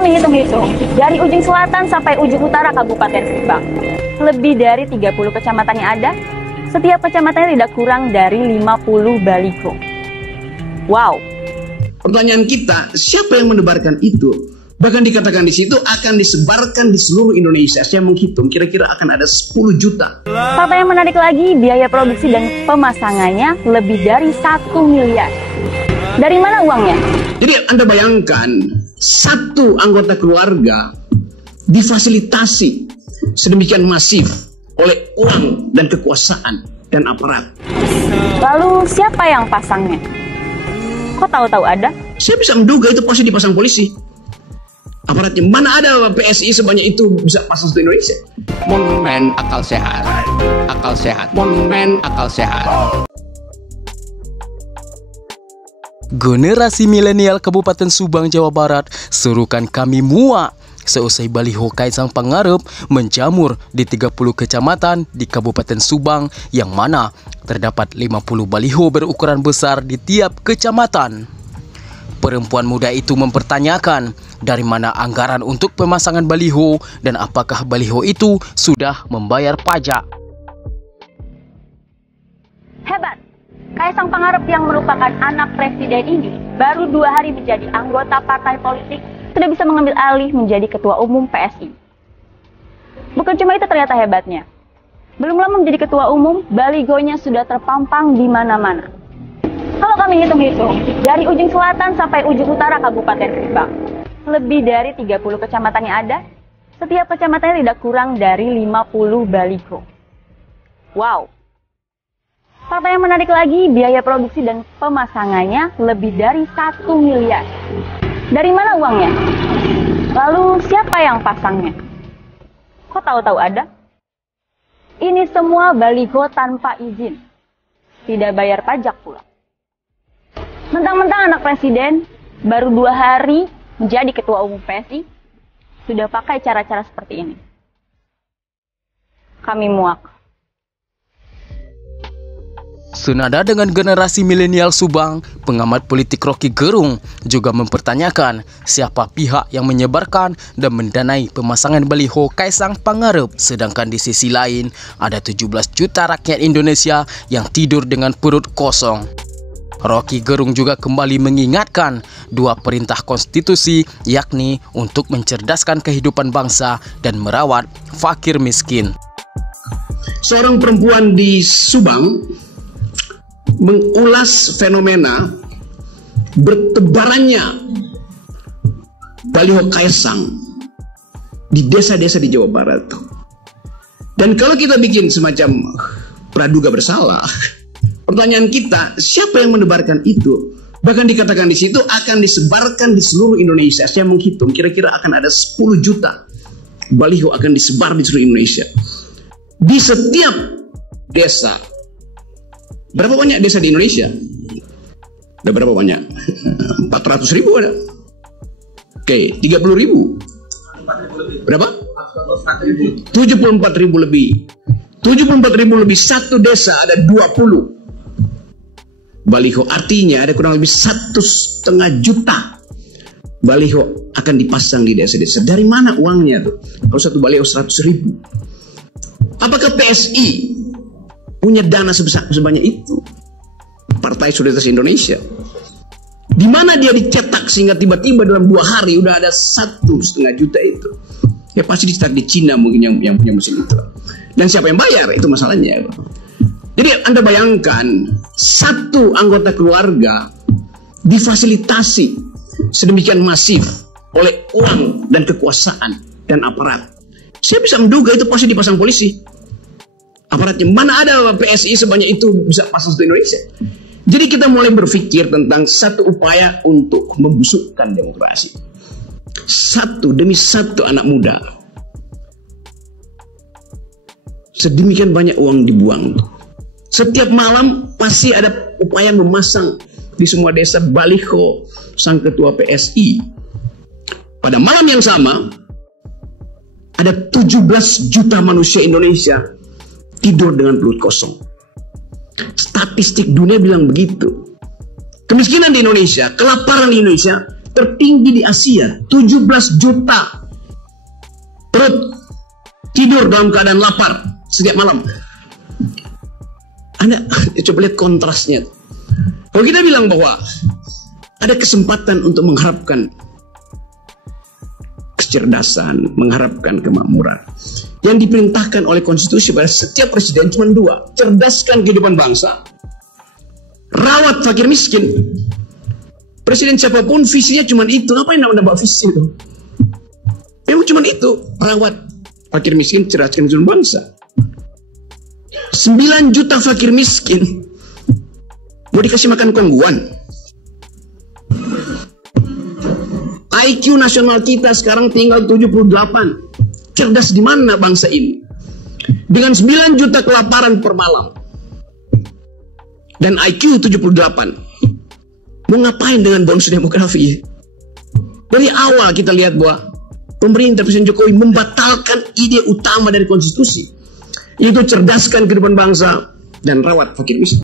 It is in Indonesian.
kami hitung-hitung, dari ujung selatan sampai ujung utara Kabupaten Subang, lebih dari 30 kecamatan yang ada, setiap kecamatannya tidak kurang dari 50 baliho. Wow. Pertanyaan kita, siapa yang menebarkan itu? Bahkan dikatakan di situ akan disebarkan di seluruh Indonesia. Saya menghitung kira-kira akan ada 10 juta. Fakta yang menarik lagi, biaya produksi dan pemasangannya lebih dari 1 miliar. Dari mana uangnya? Jadi Anda bayangkan, satu anggota keluarga difasilitasi sedemikian masif oleh uang dan kekuasaan dan aparat. Lalu siapa yang pasangnya? Kok tahu-tahu ada? Saya bisa menduga itu pasti dipasang polisi. Aparatnya, mana ada PSI sebanyak itu bisa pasang satu Indonesia? Monumen akal sehat, akal sehat, monumen akal sehat. Generasi milenial Kabupaten Subang, Jawa Barat, serukan kami muak seusai baliho Kaisang Pangarep menjamur di 30 kecamatan di Kabupaten Subang, yang mana terdapat 50 baliho berukuran besar di tiap kecamatan. Perempuan muda itu mempertanyakan dari mana anggaran untuk pemasangan baliho dan apakah baliho itu sudah membayar pajak. Hebat! Kaisang Pangarep yang merupakan anak presiden ini baru 2 hari menjadi anggota partai politik sudah bisa mengambil alih menjadi ketua umum PSI. Bukan cuma itu ternyata hebatnya. Belum lama menjadi ketua umum, baligonya sudah terpampang di mana-mana. Kalau kami hitung-hitung, dari ujung selatan sampai ujung utara Kabupaten Subang, lebih dari 30 kecamatan yang ada, setiap kecamatannya tidak kurang dari 50 baliho. Wow. Fakta yang menarik lagi, biaya produksi dan pemasangannya lebih dari 1 miliar. Dari mana uangnya? Lalu siapa yang pasangnya? Kok tahu-tahu ada? Ini semua baliho tanpa izin. Tidak bayar pajak pula. Mentang-mentang anak presiden, baru 2 hari menjadi ketua umum PSI, sudah pakai cara-cara seperti ini. Kami muak. Senada dengan generasi milenial Subang, pengamat politik Rocky Gerung juga mempertanyakan siapa pihak yang menyebarkan dan mendanai pemasangan baliho Kaisang Pangarep. Sedangkan di sisi lain, ada 17 juta rakyat Indonesia yang tidur dengan perut kosong. Rocky Gerung juga kembali mengingatkan 2 perintah konstitusi, yakni untuk mencerdaskan kehidupan bangsa dan merawat fakir miskin. Seorang perempuan di Subang mengulas fenomena bertebarannya baliho Kaisang di desa-desa di Jawa Barat. Dan kalau kita bikin semacam praduga bersalah, pertanyaan kita, siapa yang menebarkan itu? Bahkan dikatakan di situ akan disebarkan di seluruh Indonesia. Saya menghitung kira-kira akan ada 10 juta baliho akan disebar di seluruh Indonesia. Di setiap desa. Berapa banyak desa di Indonesia? Ada berapa banyak? 400 ribu ada. Oke, 30 ribu. Berapa? 74 ribu lebih. 74 ribu lebih, satu desa ada 20 baliho. Artinya ada kurang lebih 1,5 juta baliho akan dipasang di desa-desa. Dari mana uangnya tuh? Kalau satu baliho 100 ribu. Apakah PSI punya dana sebanyak itu? Partai Solidaritas Indonesia. Di mana dia dicetak sehingga tiba-tiba dalam 2 hari udah ada 1,5 juta itu? Ya pasti dicetak di Cina mungkin yang punya mesin itu. Dan siapa yang bayar? Itu masalahnya. Jadi Anda bayangkan, satu anggota keluarga difasilitasi sedemikian masif oleh uang dan kekuasaan dan aparat. Saya bisa menduga itu pasti dipasang polisi. Aparatnya, mana ada PSI sebanyak itu bisa pasang satu Indonesia? Jadi kita mulai berpikir tentang satu upaya untuk membusukkan demokrasi. Satu demi satu anak muda. Sedemikian banyak uang dibuang. Setiap malam pasti ada upaya memasang di semua desa baliho sang ketua PSI. Pada malam yang sama, ada 17 juta manusia Indonesia tidur dengan perut kosong. Statistik dunia bilang begitu. Kemiskinan di Indonesia, kelaparan di Indonesia tertinggi di Asia, 17 juta perut tidur dalam keadaan lapar setiap malam. Anda coba lihat kontrasnya. Kalau kita bilang bahwa ada kesempatan untuk mengharapkan kecerdasan, mengharapkan kemakmuran, yang diperintahkan oleh konstitusi pada setiap presiden cuma dua: cerdaskan kehidupan bangsa, rawat fakir miskin. Presiden siapapun visinya cuma itu. Ngapain nambah visi itu? Memang cuma itu: rawat fakir miskin, cerdaskan kehidupan bangsa. 9 juta fakir miskin mau dikasih makan kongguan. IQ nasional kita sekarang tinggal 78. Cerdas di mana bangsa ini? Dengan 9 juta kelaparan per malam dan IQ 78, mau ngapain dengan bonus demografi? Dari awal kita lihat bahwa pemerintah Presiden Jokowi membatalkan ide utama dari konstitusi, yaitu cerdaskan kehidupan bangsa dan rawat fakir miskin.